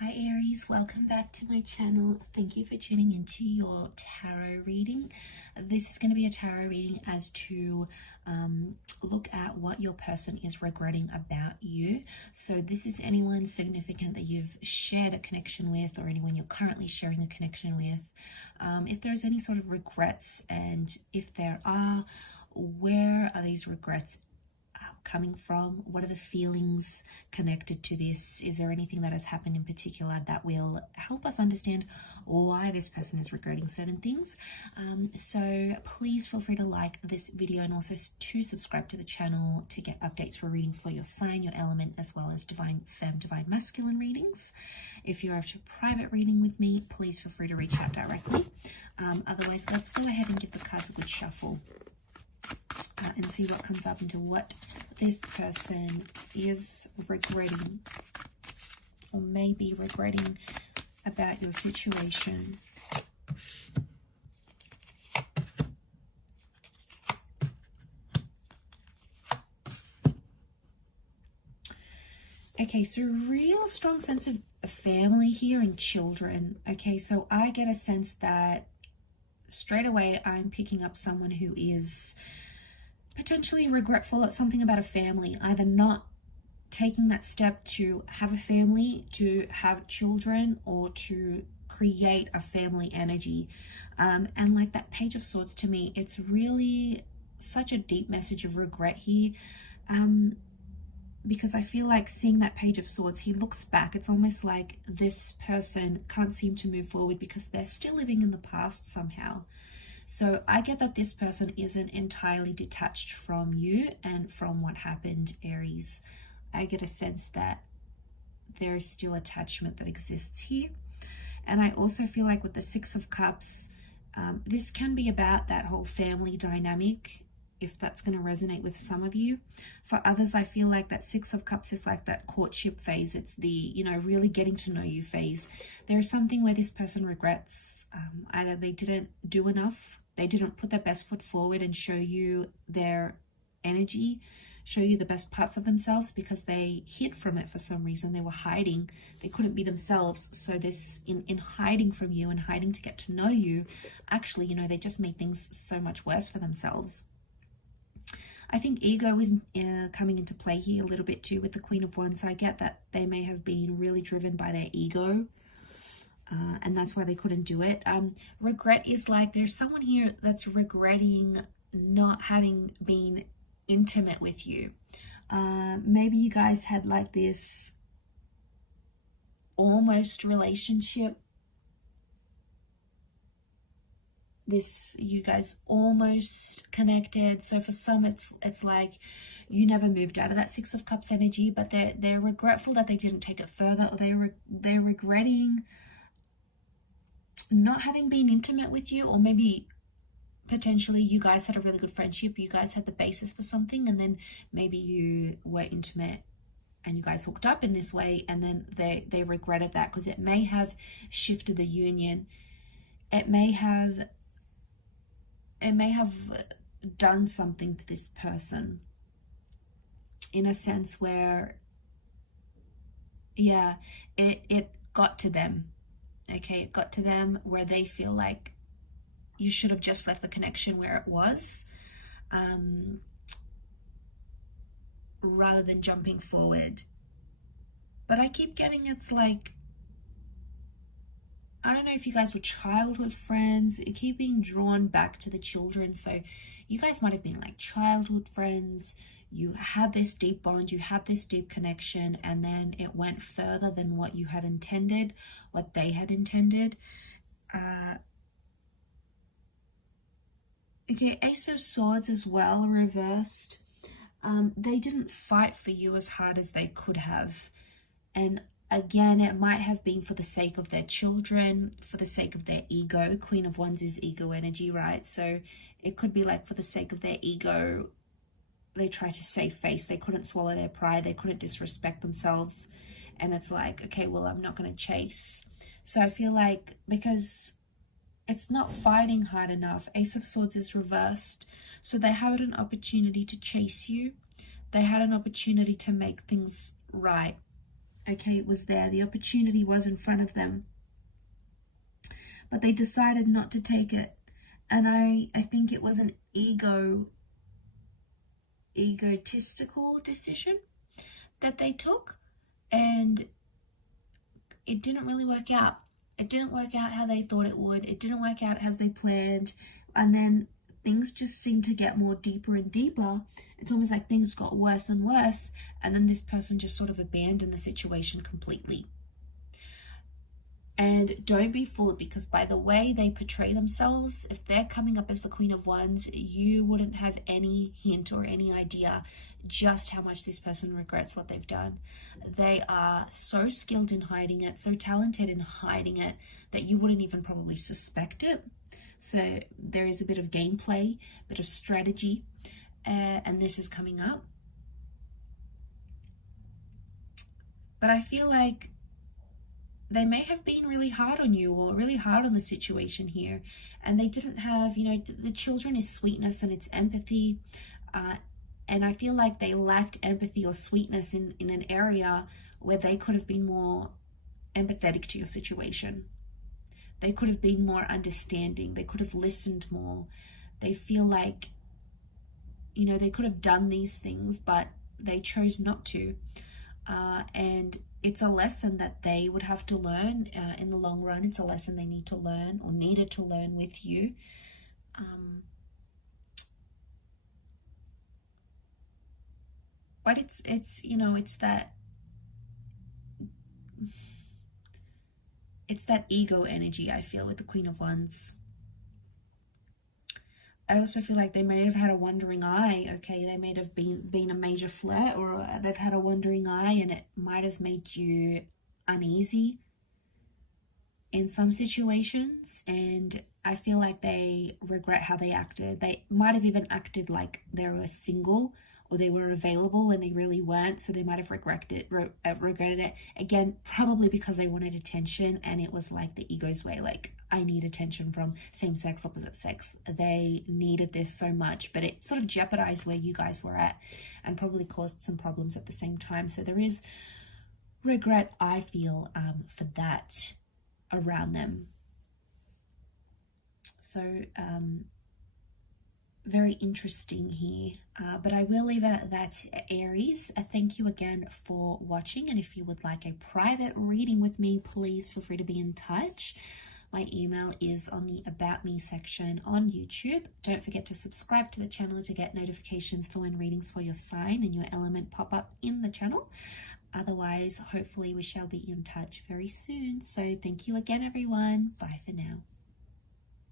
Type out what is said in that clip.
Hi Aries, welcome back to my channel. Thank you for tuning into your tarot reading. This is going to be a tarot reading as to look at what your person is regretting about you. So this is anyone significant that you've shared a connection with, or anyone you're currently sharing a connection with. If there's any sort of regrets, and if there are, where are these regrets coming from? What are the feelings connected to this? Is there anything that has happened in particular that will help us understand why this person is regretting certain things? So please feel free to like this video, and also to subscribe to the channel to get updates for readings for your sign, your element, as well as divine femme, divine masculine readings. If you're after a private reading with me, please feel free to reach out directly. Otherwise, let's go ahead and give the cards a good shuffle. And see what comes up into what this person is regretting, or maybe regretting about your situation. Okay, so real strong sense of family here and children. Okay, so I get a sense that straight away I'm picking up someone who is potentially regretful at something about a family, either not taking that step to have a family, to have children, or to create a family energy. And like that Page of Swords, to me, it's really such a deep message of regret here. Because I feel like seeing that Page of Swords, he looks back. It's almost like this person can't seem to move forward because they're still living in the past somehow. So I get that this person isn't entirely detached from you and from what happened, Aries. I get a sense that there is still attachment that exists here. And I also feel like with the Six of Cups, this can be about that whole family dynamic, if that's going to resonate with some of you. For others, I feel like that Six of Cups is like that courtship phase. It's the, really getting to know you phase. There is something where this person regrets either they didn't do enough, they didn't put their best foot forward and show you their energy, show you the best parts of themselves, because they hid from it for some reason. They were hiding. They couldn't be themselves. So this, in hiding from you and hiding to get to know you, actually, they just made things so much worse for themselves. I think ego is coming into play here a little bit too with the Queen of Wands. I get that they may have been really driven by their ego, and that's why they couldn't do it. Regret is like there's someone here that's regretting not having been intimate with you. Maybe you guys had like this almost relationship. You guys almost connected. So for some, it's like you never moved out of that Six of Cups energy, but they're regretful that they didn't take it further, or they're regretting not having been intimate with you, or maybe potentially you guys had a really good friendship, you guys had the basis for something, and then maybe you were intimate and you guys hooked up in this way, and then they regretted that because it may have shifted the union. It may have done something to this person in a sense where, yeah, it got to them. Okay, it got to them where they feel like you should have just left the connection where it was, rather than jumping forward. But I keep getting, it's like, I don't know if you guys were childhood friends. You keep being drawn back to the children. So you guys might have been like childhood friends. You had this deep bond, you had this deep connection, and then it went further than what you had intended, what they had intended. Okay, Ace of Swords as well, reversed. They didn't fight for you as hard as they could have. And again, it might have been for the sake of their children, for the sake of their ego. Queen of Wands is ego energy, right? So it could be like for the sake of their ego, they try to save face. They couldn't swallow their pride. They couldn't disrespect themselves. And it's like, okay, well, I'm not going to chase. So I feel like because it's not fighting hard enough, Ace of Swords is reversed. So they had an opportunity to chase you. They had an opportunity to make things right. okay, it was there. The opportunity was in front of them, but they decided not to take it. And I think it was an egotistical decision that they took, and it didn't really work out. It didn't work out how they thought it would. It didn't work out as they planned. And then things just seemed to get more deeper and deeper. It's almost like things got worse and worse. And then this person just sort of abandoned the situation completely. And don't be fooled, because by the way they portray themselves, if they're coming up as the Queen of Wands, you wouldn't have any hint or any idea just how much this person regrets what they've done. They are so skilled in hiding it, so talented in hiding it, that you wouldn't even probably suspect it. So there is a bit of gameplay, a bit of strategy, and this is coming up. But I feel like they may have been really hard on you, or really hard on the situation here, and they didn't have, you know, the children is sweetness and it's empathy, and I feel like they lacked empathy or sweetness in an area where they could have been more empathetic to your situation. They could have been more understanding. They could have listened more. They feel like, you know, they could have done these things, but they chose not to. And it's a lesson that they would have to learn in the long run. It's a lesson they need to learn, or needed to learn with you. But it's you know, it's that ego energy, I feel, with the Queen of Wands. I also feel like they may have had a wandering eye, okay? They may have been a major flirt, or they've had a wandering eye, and it might have made you uneasy in some situations. And I feel like they regret how they acted. They might have even acted like they were single, or they were available when they really weren't. So they might have regretted it. Again, probably because they wanted attention, and it was like the ego's way, like, I need attention from same sex, opposite sex. They needed this so much, but it sort of jeopardized where you guys were at, and probably caused some problems at the same time. So there is regret, I feel, for that around them. So very interesting here, but I will leave it at that, Aries. Thank you again for watching, and if you would like a private reading with me, please feel free to be in touch. My email is on the About Me section on YouTube. Don't forget to subscribe to the channel to get notifications for when readings for your sign and your element pop up in the channel. Otherwise, hopefully we shall be in touch very soon. So thank you again, everyone. Bye for now.